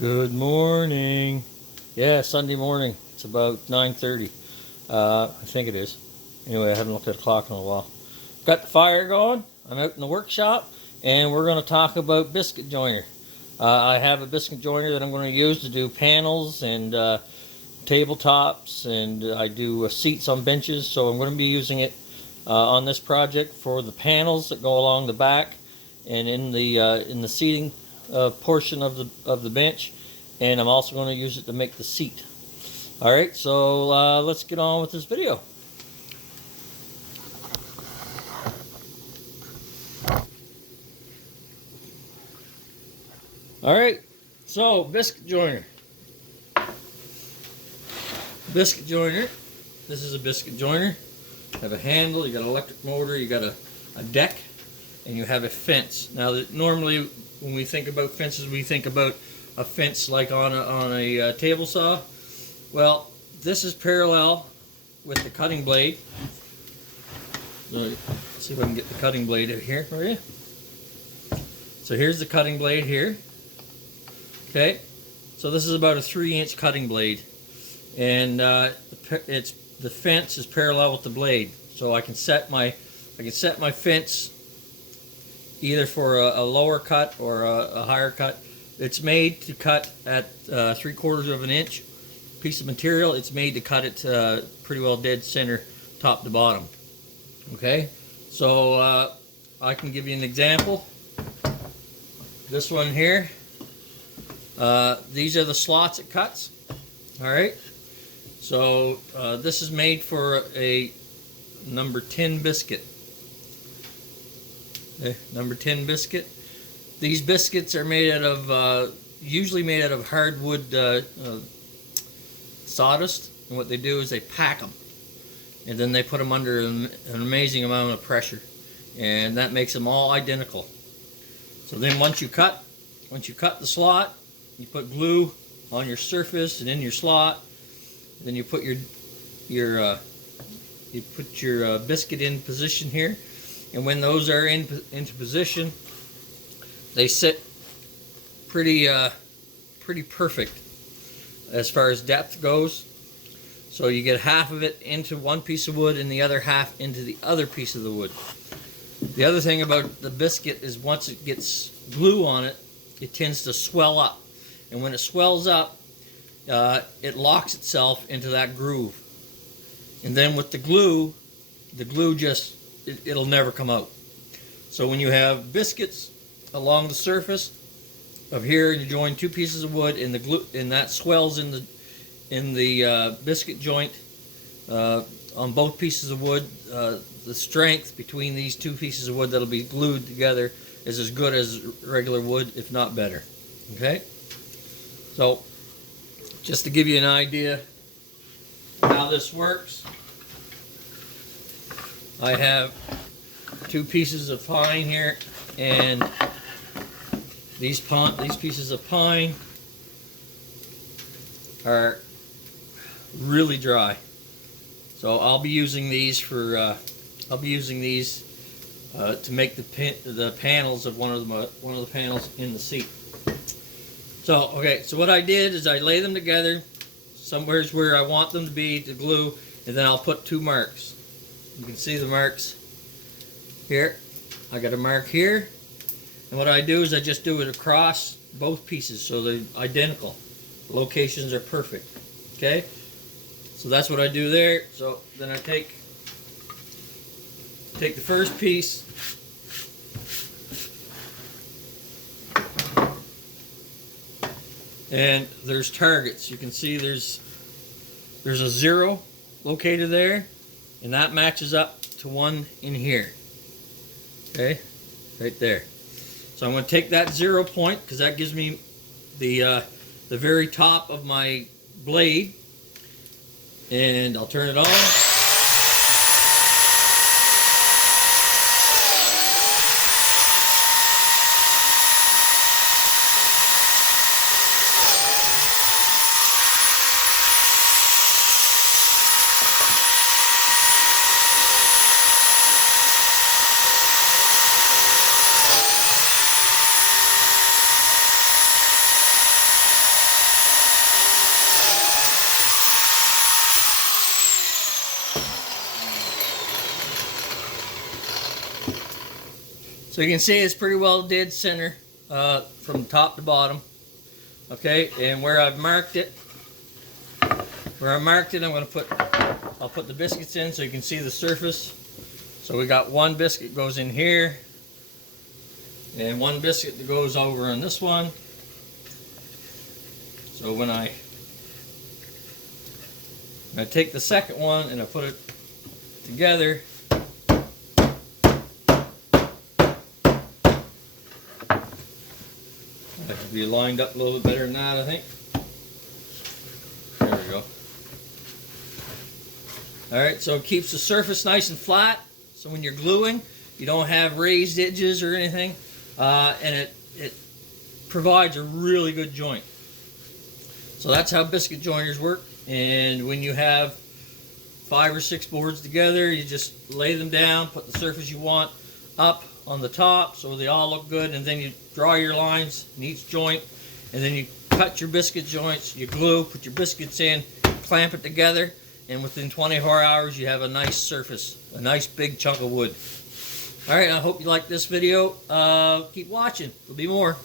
Good morning. Yeah, Sunday morning. It's about 9:30. I think it is. Anyway, I haven't looked at the clock in a while. Got the fire going. I'm out in the workshop, and we're going to talk about Biscuit Joiner. I have a Biscuit Joiner that I'm going to use to do panels and tabletops, and I do seats on benches. So I'm going to be using it on this project for the panels that go along the back and in the seating portion of the bench, and I'm also going to use it to make the seat. All right, so let's get on with this video. All right, so Biscuit Joiner. Biscuit Joiner. This is a Biscuit Joiner. You have a handle, you got an electric motor, you got a deck, and you have a fence. Now, normally when we think about fences, we think about a fence like on a table saw. Well, this is parallel with the cutting blade. So, let's see if I can get the cutting blade out here for you. So here's the cutting blade here. Okay, so this is about a 3-inch cutting blade, and the fence is parallel with the blade. So I can set my fence either for a lower cut or a higher cut. It's made to cut at 3/4 of an inch piece of material. It's made to cut it pretty well dead center, top to bottom. Okay, so I can give you an example. This one here. These are the slots it cuts. All right. So this is made for a number 10 biscuit. Okay, number 10 biscuit. These biscuits are made out of, usually made out of hardwood sawdust. And what they do is they pack them. And then they put them under an amazing amount of pressure. And that makes them all identical. So then once you cut the slot, you put glue on your surface and in your slot. Then you put your biscuit in position here, and when those are into position, they sit pretty perfect as far as depth goes. So you get half of it into one piece of wood and the other half into the other piece of the wood. The other thing about the biscuit is once it gets glue on it, it tends to swell up, and when it swells up, it locks itself into that groove. And then with the glue just, it'll never come out. So when you have biscuits along the surface of here, and you join two pieces of wood, and the glue, and that swells in the biscuit joint on both pieces of wood, the strength between these two pieces of wood that'll be glued together is as good as regular wood, if not better. Okay? So, just to give you an idea how this works, I have two pieces of pine here, and these pieces of pine are really dry. So I'll be using these for to make the panels of one of the panels in the seat. So okay, so what I did is I lay them together somewhere's where I want them to be to glue, and then I'll put two marks. You can see the marks here. I got a mark here, and what I do is I just do it across both pieces so they're identical. The locations are perfect. Okay, so that's what I do there. So then I take the first piece, and there's targets. You can see there's a 0 located there, and that matches up to one in here. Okay, right there. So I'm going to take that 0 point because that gives me the very top of my blade, and I'll turn it on. So you can see it's pretty well dead center from top to bottom. Okay, and where I've marked it, I'm going to I'll put the biscuits in so you can see the surface. So we got one biscuit goes in here, and one biscuit that goes over on this one. So when I take the second one and I put it together, that could be lined up a little bit better than that, I think. There we go. Alright, so it keeps the surface nice and flat, so when you're gluing, you don't have raised edges or anything, and it provides a really good joint. So that's how biscuit joiners work, and when you have 5 or 6 boards together, you just lay them down, put the surface you want up on the top so they all look good, and then you draw your lines in each joint, and then you cut your biscuit joints, you glue, put your biscuits in, clamp it together, and within 24 hours you have a nice surface, a nice big chunk of wood. Alright, I hope you liked this video. Keep watching, there'll be more.